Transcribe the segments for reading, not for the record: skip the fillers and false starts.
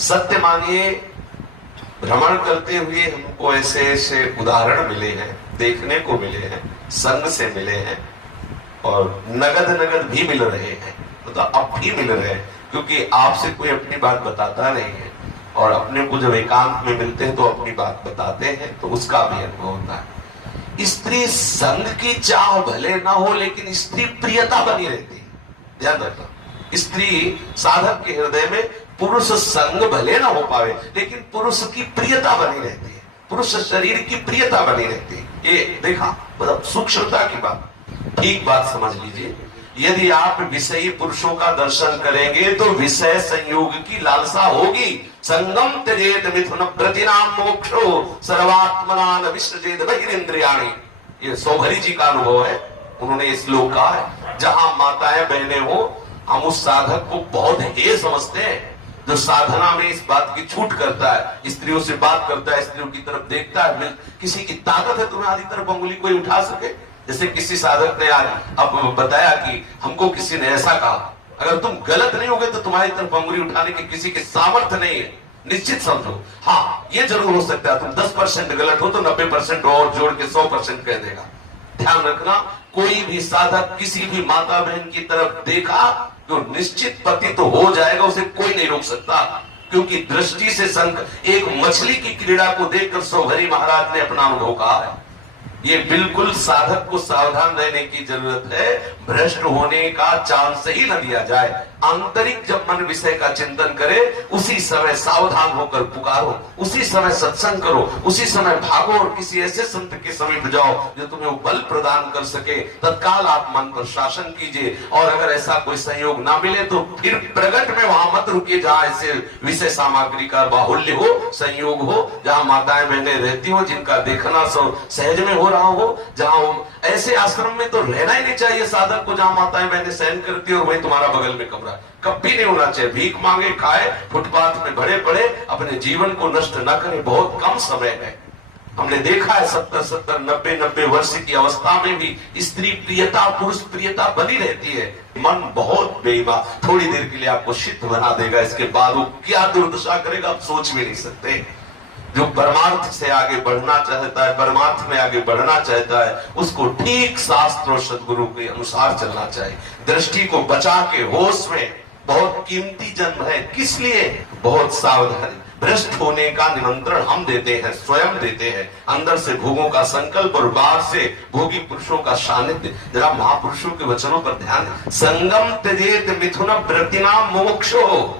सत्य मानिए, भ्रमण करते हुए हमको ऐसे ऐसे उदाहरण मिले हैं, देखने को मिले हैं, संग से मिले हैं और नगद नगद भी मिल रहे हैं, मतलब अब भी मिल रहे हैं, क्योंकि आपसे कोई अपनी बात बताता नहीं है और अपने को जब एकांत में मिलते हैं तो अपनी बात बताते हैं, तो उसका भी अनुभव होता है। स्त्री संग की चाह भले ना हो, लेकिन स्त्री प्रियता बनी रहती है। ध्यान रखना, स्त्री साधक के हृदय में पुरुष संग भले ना हो पावे, लेकिन पुरुष की प्रियता बनी रहती है, पुरुष शरीर की प्रियता बनी रहती है। ये देखा, मतलब सूक्ष्मता की बात, ठीक बात समझ लीजिए। यदि आप विषयी पुरुषों का दर्शन करेंगे तो विषय संयोग की लालसा होगी। संगम त्यजेत मिथुन प्रतिनाम मोक्षो सर्वात्मनान विसृजेत बहिरिंद्रियाणि। ये सौभरी जी का अनुभव है, उन्होंने इस श्लोक कहा है। जहां माताएं बहनें हो, हम उस साधक को बहुत हेय समझते हैं जो साधना में इस बात की छूट करता है, स्त्रियों से बात करता है, स्त्रियों की तरफ देखता है। किसी की ताकत है तुम्हें आधी तरफ अंगुली कोई उठा सके? जैसे किसी साधक ने आज अब बताया कि हमको किसी ने ऐसा कहा, अगर तुम गलत नहीं होगे तो तुम्हारी तरफ अंगुली उठाने की किसी के सामर्थ्य नहीं है, निश्चित समझो। हाँ, ये जरूर हो सकता है तुम 10% गलत हो तो 90% और जोड़ के 100% कह देगा। ध्यान रखना, कोई भी साधक किसी भी माता बहन की तरफ देखा तो निश्चित पति तो हो जाएगा, उसे कोई नहीं रोक सकता, क्योंकि दृष्टि से संक। एक मछली की क्रीड़ा को देखकर सौभरी महाराज ने अपना अनुभव कहा है। ये बिल्कुल साधक को सावधान रहने की जरूरत है, भ्रष्ट होने का चांस ही न दिया जाए। आंतरिक जब मन विषय का चिंतन करे, उसी समय सावधान होकर पुकारो, उसी समय सत्संग करो, उसी समय भागो और किसी ऐसे संत के समीप जाओ जो तुम्हें वो बल प्रदान कर सके। तत्काल आप मन पर शासन कीजिए, और अगर ऐसा कोई संयोग ना मिले तो फिर प्रगट में वहां मत रुकिए जहां ऐसे विषय सामग्री का बाहुल्य हो, संयोग हो, जहां माताएं बहनें रहती हो, जिनका देखना सहज में हो रहा हो। जहां ऐसे आश्रम में तो रहना ही नहीं चाहिए साधक को जहां माताएं बहनें सहन करती है और वही तुम्हारा बगल में कमरा, कभी नहीं होना चाहिए। भीख मांगे खाए, फुटपाथ में भरे पड़े, अपने जीवन को नष्ट न करें। बहुत कम समय है, हमने देखा है 70-70, 90-90 वर्ष की अवस्था में भी स्त्री प्रियता, पुरुष प्रियता बनी रहती है। मन बहुत बेईमान, थोड़ी देर के लिए आपको सिद्ध बना देगा, इसके बाद वो क्या दुर्दशा करेगा आप सोच भी नहीं सकते। जो परमार्थ से आगे बढ़ना चाहता है, परमार्थ में आगे बढ़ना चाहता है, उसको ठीक शास्त्र और सदगुरु के अनुसार चलना चाहिए। दृष्टि को बचा के होश में, बहुत कीमती जन्म है, किस लिए? बहुत सावधानी। भ्रष्ट होने का निमंत्रण हम देते हैं, स्वयं देते हैं। अंदर से भोगों का संकल्प और बाहर से भोगी पुरुषों का सानिध्य। जरा महापुरुषों के वचनों पर ध्यान है। संगम त्यजेत मिथुन प्रतिनाम मोक्षो।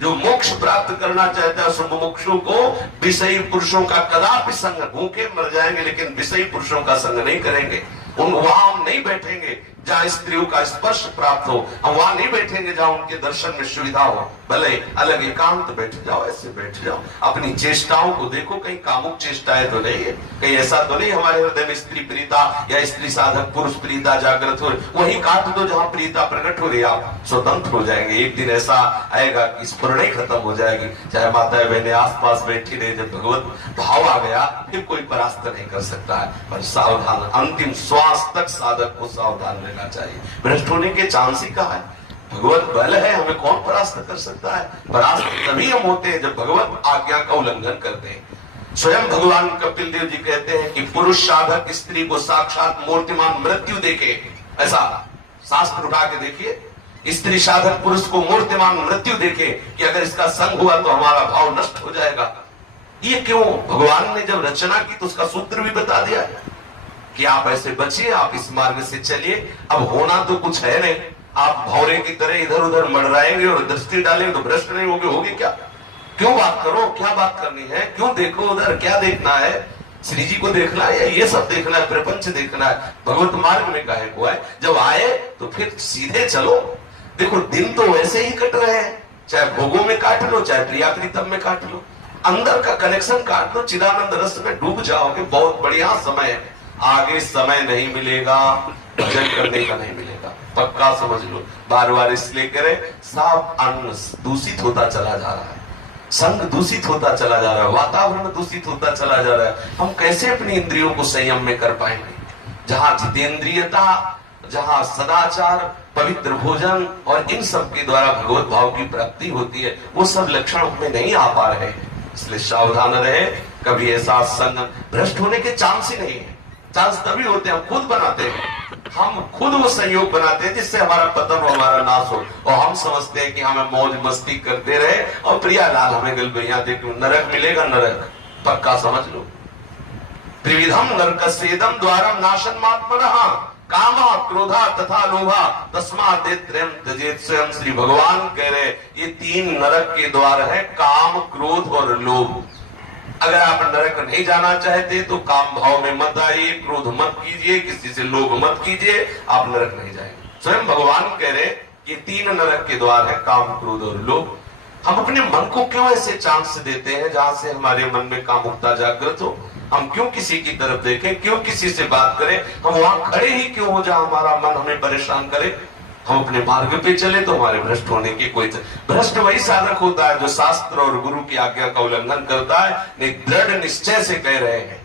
जो मोक्ष प्राप्त करना चाहता है उस मुमुक्षु को विषयी पुरुषों का कदापि संग, भूखे मर जाएंगे लेकिन विषयी पुरुषों का संग नहीं करेंगे। वहां हम नहीं बैठेंगे जहां स्त्रियों का स्पर्श प्राप्त हो, हम वहां नहीं बैठेंगे जहां उनके दर्शन में सुविधा हो। भले अलग एकांत बैठ जाओ, ऐसे बैठ जाओ, अपनी चेष्टाओं को देखो, कहीं कामुक चेष्टाएं तो नहीं है, कहीं ऐसा तो नहीं हमारे हृदय में स्त्री प्रीता या स्त्री साधक पुरुष प्रीता जागृत हो। वही काट दो जहां प्रीता प्रकट हो रही, आप स्वतंत्र हो जाएंगे। एक दिन ऐसा आएगा कि स्फुरण ही खत्म हो जाएगी, चाहे माताएं बहनें आसपास बैठी रहे। जब भगवत भाव आ गया फिर कोई परास्त नहीं कर सकता है। पर सावधान, अंतिम श्वास तक साधक को सावधान रहना चाहिए। भ्रष्ट होने के चांस ही कहा है? भगवत बल है, हमें कौन परास्त कर सकता है? परास्त तभी हम होते हैं जब भगवत आज्ञा का उल्लंघन करते हैं। स्वयं भगवान कपिल देव जी कहते हैं कि पुरुष साधक स्त्री को साक्षात मूर्तिमान मृत्यु देखे। ऐसा शास्त्र उठा के देखिए, स्त्री साधक पुरुष को मूर्तिमान मृत्यु देखे कि अगर इसका संग हुआ तो हमारा भाव नष्ट हो जाएगा। ये क्यों? भगवान ने जब रचना की तो उसका सूत्र भी बता दिया कि आप ऐसे बचिए, आप इस मार्ग से चलिए। अब होना तो कुछ है नहीं, आप भौरे की तरह इधर उधर मंडराएंगे और दृष्टि डालेंगे तो भ्रष्ट नहीं होगे क्या? क्यों बात करो, क्या बात करनी है? क्यों देखो उधर, क्या देखना है? श्री जी को देखना है या ये सब देखना है, प्रपंच देखना है? भगवत मार्ग में काहे को आए? जब आए तो फिर सीधे चलो। देखो दिन तो वैसे ही कट रहे हैं, चाहे भोगों में काट लो, चाहे प्रिया प्रीतम में काट लो, अंदर का कनेक्शन काट लो, चिदानंद रस में डूब जाओगे। बहुत बढ़िया समय है, आगे समय नहीं मिलेगा, भजन करने का नहीं मिलेगा, पक्का समझ लो। बार बार इसलिए करें, साफ अन्न दूषित होता चला जा रहा है, संग दूषित होता चला जा रहा है, वातावरण दूषित होता चला जा रहा है। हम कैसे अपनी इंद्रियों को संयम में कर पाएंगे? जहां जितेंद्रियता, जहां सदाचार, पवित्र भोजन और इन सब के द्वारा भगवत भाव की प्राप्ति होती है, वो सब लक्षण हमें नहीं आ पा रहे हैं। इसलिए सावधान रहे, कभी ऐसा संग भ्रष्ट होने के चांस ही नहीं है। चांस तभी होते हैं हम खुद बनाते हैं, हम खुद वो संयोग बनाते हैं जिससे हमारा पतन हो, हमारा नाश हो, और हम समझते हैं कि हमें मौज मस्ती करते रहे और प्रियालाल हमें गलबैया दे, नरक मिलेगा, नरक पक्का समझ लो। त्रिविधम नरकस्येदम द्वारम नाशनमात्मनः कामा क्रोधा तथा लोभा तस्मात् त्रयम् त्यजेत्। स्वयं श्री भगवान कह रहे ये 3 नरक के द्वार है, काम, क्रोध और लोभ। अगर आप नरक नहीं जाना चाहते तो काम भाव में मत आइए, क्रोध मत कीजिए, किसी से लोभ मत कीजिए, आप नरक नहीं जाएंगे। स्वयं भगवान कह रहे ये 3 नरक के द्वार है, काम, क्रोध और लोभ। हम अपने मन को क्यों ऐसे चांस देते हैं जहां से हमारे मन में कामुकता जागृत हो? हम क्यों किसी की तरफ देखें, क्यों किसी से बात करें? हम वहां खड़े ही क्यों हो जहां हमारा मन हमें परेशान करे? हम अपने मार्ग पे चले तो हमारे भ्रष्ट होने की कोई भ्रष्ट वही साधक होता है जो शास्त्र और गुरु की आज्ञा का उल्लंघन करता है। दृढ़ निश्चय से कह रहे हैं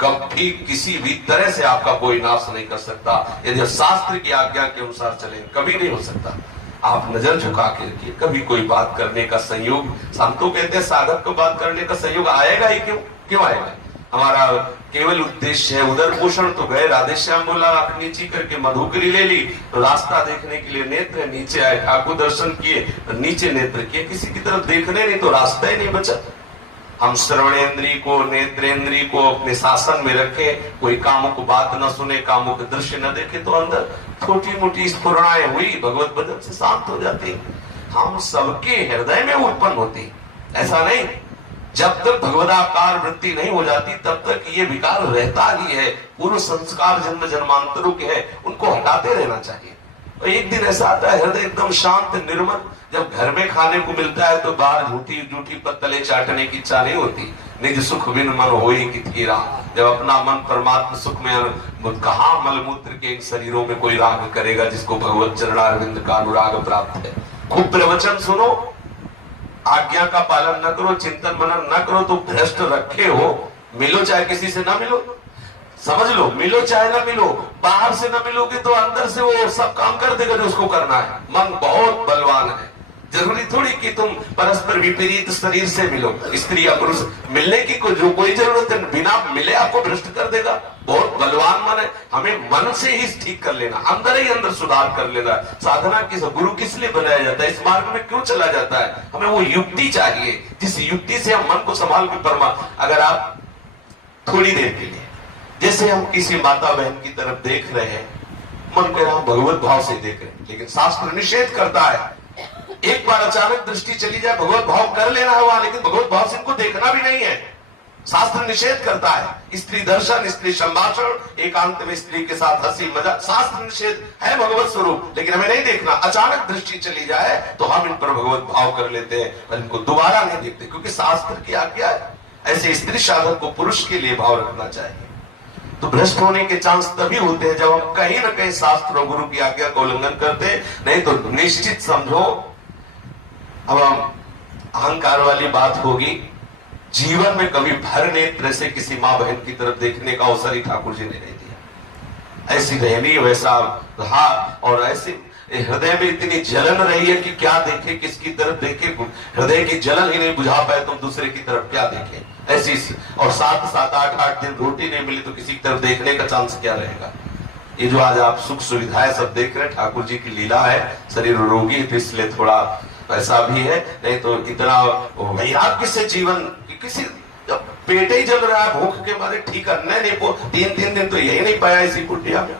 कभी किसी भी तरह से आपका कोई नाश नहीं कर सकता यदि शास्त्र की आज्ञा के अनुसार चले, कभी नहीं हो सकता। आप नजर झुका के रखिए, कभी कोई बात करने का संयोग, हम तो कहते हैं साधक को बात करने का संयोग आएगा ही क्यों आएगा? हमारा केवल उद्देश्य है उदर पोषण। तो गए राधेश्याम बोला आंख नीची करके मधुकरी ले ली, तो रास्ता देखने के लिए नेत्र नीचे आए, ठाकुर दर्शन किए, नीचे नेत्र किए, किसी की तरफ देखने नहीं तो रास्ता ही नहीं बचा। हम श्रवणेन्द्री को, नेत्रेंद्री को अपने शासन में रखें, कोई कामों को बात न सुने, कामों के दृश्य न देखे, तो अंदर छोटी मोटी स्फुरणाएं हुई भगवत भजन से शांत हो जाती। हम सबके हृदय में उत्पन्न होती, ऐसा नहीं। जब तक भगवदाकार वृत्ति नहीं हो जाती तब तक ये विकार रहता ही है। पूर्व संस्कार जन्म जन्मांतरों के हैं, उनको हटाते रहना चाहिए। और एक दिन ऐसा आता है हृदय एकदम शांत निर्मल, जब घर में खाने को मिलता है तो बाहर झूठी झूठी पत्तले चाटने की इच्छा नहीं होती। निज सुख बिन मन होई किथीरा। जब अपना मन परमात्मा सुख में, कहा मलमूत्र के इन शरीरों में कोई राग करेगा जिसको भगवत चरणारविंद का अनुराग प्राप्त है। खूब प्रवचन सुनो, आज्ञा का पालन न करो, चिंतन मनन न करो तो भ्रष्ट रखे हो। मिलो चाहे किसी से ना मिलो, समझ लो, मिलो चाहे ना मिलो, बाहर से ना मिलोगे तो अंदर से वो सब काम कर देगा जो उसको करना है। मन बहुत बलवान है, जरूरी थोड़ी कि तुम परस्पर विपरीत शरीर से मिलो। स्त्री या पुरुष मिलने की जो कोई जरूरत है, बिना मिले आपको भ्रष्ट कर देगा। बहुत बलवान मन है, हमें मन से ही ठीक कर लेना, अंदर ही अंदर सुधार कर लेना। साधना किस गुरु किस लिए बनाया जाता है, इस मार्ग में क्यों चला जाता है? हमें वो युक्ति चाहिए जिस युक्ति से हम मन को संभाल के अगर आप थोड़ी देर के लिए, जैसे हम किसी माता बहन की तरफ देख रहे हैं, मन कह रहा हम भगवत भाव से देख रहे हैं, लेकिन शास्त्र निषेध करता है एक बार अचानक दृष्टि चली जाए भगवत भाव कर लेना है वहां, लेकिन भगवत भाव से इनको देखना भी नहीं है। शास्त्र निषेध करता है स्त्री दर्शन, स्त्री संभाषण, एकांत में स्त्री के साथ हंसी मजाक, शास्त्र निषेध है भगवत स्वरूप, लेकिन हमें नहीं देखना। अचानक दृष्टि चली जाए तो हम इन पर भगवत भाव कर लेते हैं और इनको दोबारा नहीं देखते, क्योंकि शास्त्र की आज्ञा है। ऐसे स्त्री साधक को पुरुष के लिए भाव रखना चाहिए। तो भ्रष्ट होने के चांस तभी होते हैं जब हम कहीं ना कहीं शास्त्र और गुरु की आज्ञा का उल्लंघन करते हैं। नहीं तो निश्चित समझो, अब अहंकार वाली बात होगी, जीवन में कभी भर नेत्र से किसी माँ बहन की तरफ देखने का अवसर ही ठाकुर जी ने नहीं दिया। ऐसी रहनी वैसा रहा, और ऐसे हृदय में इतनी जलन रही है कि क्या देखे, किसकी तरफ देखे, हृदय की जलन ही नहीं बुझा पाए तो दूसरे की तरफ क्या देखे। ऐसी और 7-8 दिन रोटी नहीं मिली तो किसी की तरफ देखने का चांस क्या रहेगा। ये जो आज आप सुख सुविधाएं सब देख रहे हैं, ठाकुर जी की लीला है। शरीर रोगी तो इसलिए थोड़ा ऐसा भी है, नहीं तो इतना वैराग्य से जीवन, किसी जब पेट ही जल रहा है भूख के मारे, ठीक अन्य नहीं, 3 दिन तो यही नहीं पाया इसी कुटिया में।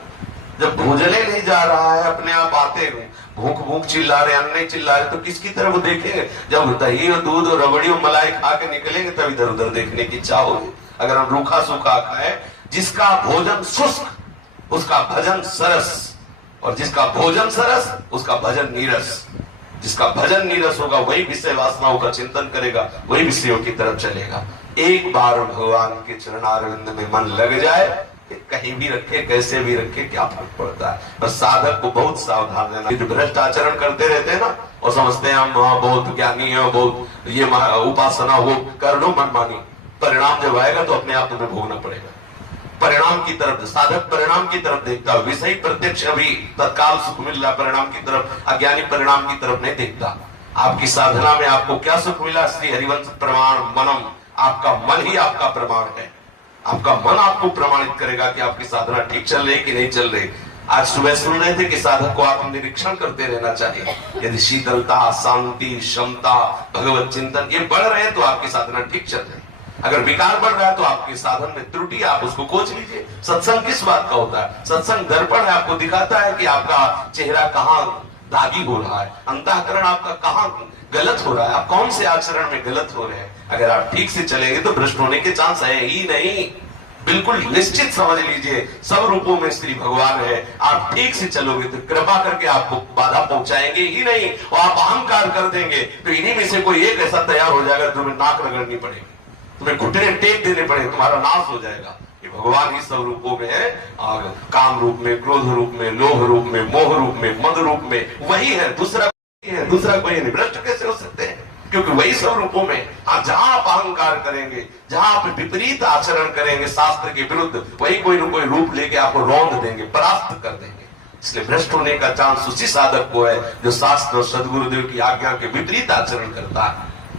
जब भोजने नहीं जा रहा है, अपने आप आते भूख भूख चिल्ला रहे, अन्न नहीं चिल्ला रहे, तो किसकी तरफ देखेंगे? जब दही और दूध और रबड़ी और मलाई खा के निकलेंगे तब इधर उधर देखने की इच्छा होगी। अगर हम रूखा सूखा खाए, जिसका भोजन शुष्क उसका भजन सरस, और जिसका भोजन सरस उसका भजन नीरस। जिसका भजन नीरस होगा वही विषय वासनाओं का चिंतन करेगा, वही विषयों की तरफ चलेगा। एक बार भगवान के चरणारविंद में मन लग जाए, कहीं भी रखे कैसे भी रखे क्या फर्क पड़ता है। बस साधक को बहुत सावधान रहना। जो भ्रष्ट आचरण करते रहते हैं ना, और समझते हैं हम बहुत ज्ञानी है, बहुत ये उपासना हो, कर लो मनमानी, परिणाम जब आएगा तो अपने आप तुम्हें भोगना पड़ेगा। परिणाम की तरफ, साधक परिणाम की तरफ देखता है। विषय प्रत्यक्ष अभी तत्काल सुख मिल रहा, परिणाम की तरफ, अज्ञानी परिणाम की तरफ नहीं देखता। आपकी साधना में आपको क्या सुख मिला? श्री हरिवंश प्रमाण मनम, आपका मन ही आपका प्रमाण है। आपका मन आपको प्रमाणित करेगा कि आपकी साधना ठीक चल रही कि नहीं चल रही। आज सुबह सुन रहे थे कि साधक को आत्म निरीक्षण करते रहना चाहिए। यदि शीतलता, शांति, क्षमता, भगवत चिंतन ये बढ़ रहे हैं तो आपकी साधना ठीक चल रही है। अगर विकार बढ़ रहा है तो आपके साधन में त्रुटि, आप उसको खोज लीजिए। सत्संग किस बात का होता है? सत्संग दर्पण है, आपको दिखाता है कि आपका चेहरा कहाँ दागी हो रहा है, अंतःकरण आपका कहाँ गलत हो रहा है, आप कौन से आचरण में गलत हो रहे हैं। अगर आप ठीक से चलेंगे तो भ्रष्ट होने के चांस है ही नहीं। बिल्कुल निश्चित समझ लीजिए, सब रूपों में श्री भगवान है। आप ठीक से चलोगे तो कृपा करके आपको बाधा पहुंचाएंगे ही नहीं, और आप अहंकार कर देंगे तो इन्हीं में से कोई एक ऐसा तैयार हो जाएगा, तुम्हें नाक रगड़नी पड़ेगी, तुम्हें घुटने टेक देने पड़े, तुम्हारा नाश हो जाएगा। ये भगवान ही सब रूपों में है, और काम रूप में, क्रोध रूप में, लोभ रूप में, मोह रूप में, मद रूप में, वही है, दूसरा कोई नहीं। भ्रष्ट कैसे हो सकते हैं? क्योंकि वही सब रूपों में। हाँ, जहां आप अहंकार करेंगे, जहां आप विपरीत आचरण करेंगे शास्त्र के विरुद्ध, वही कोई न कोई रूप लेके आपको रौंद देंगे, परास्त कर देंगे। इसलिए भ्रष्ट होने का चांस उसी साधक को है जो शास्त्र और सदगुरुदेव की आज्ञा के विपरीत आचरण करता है।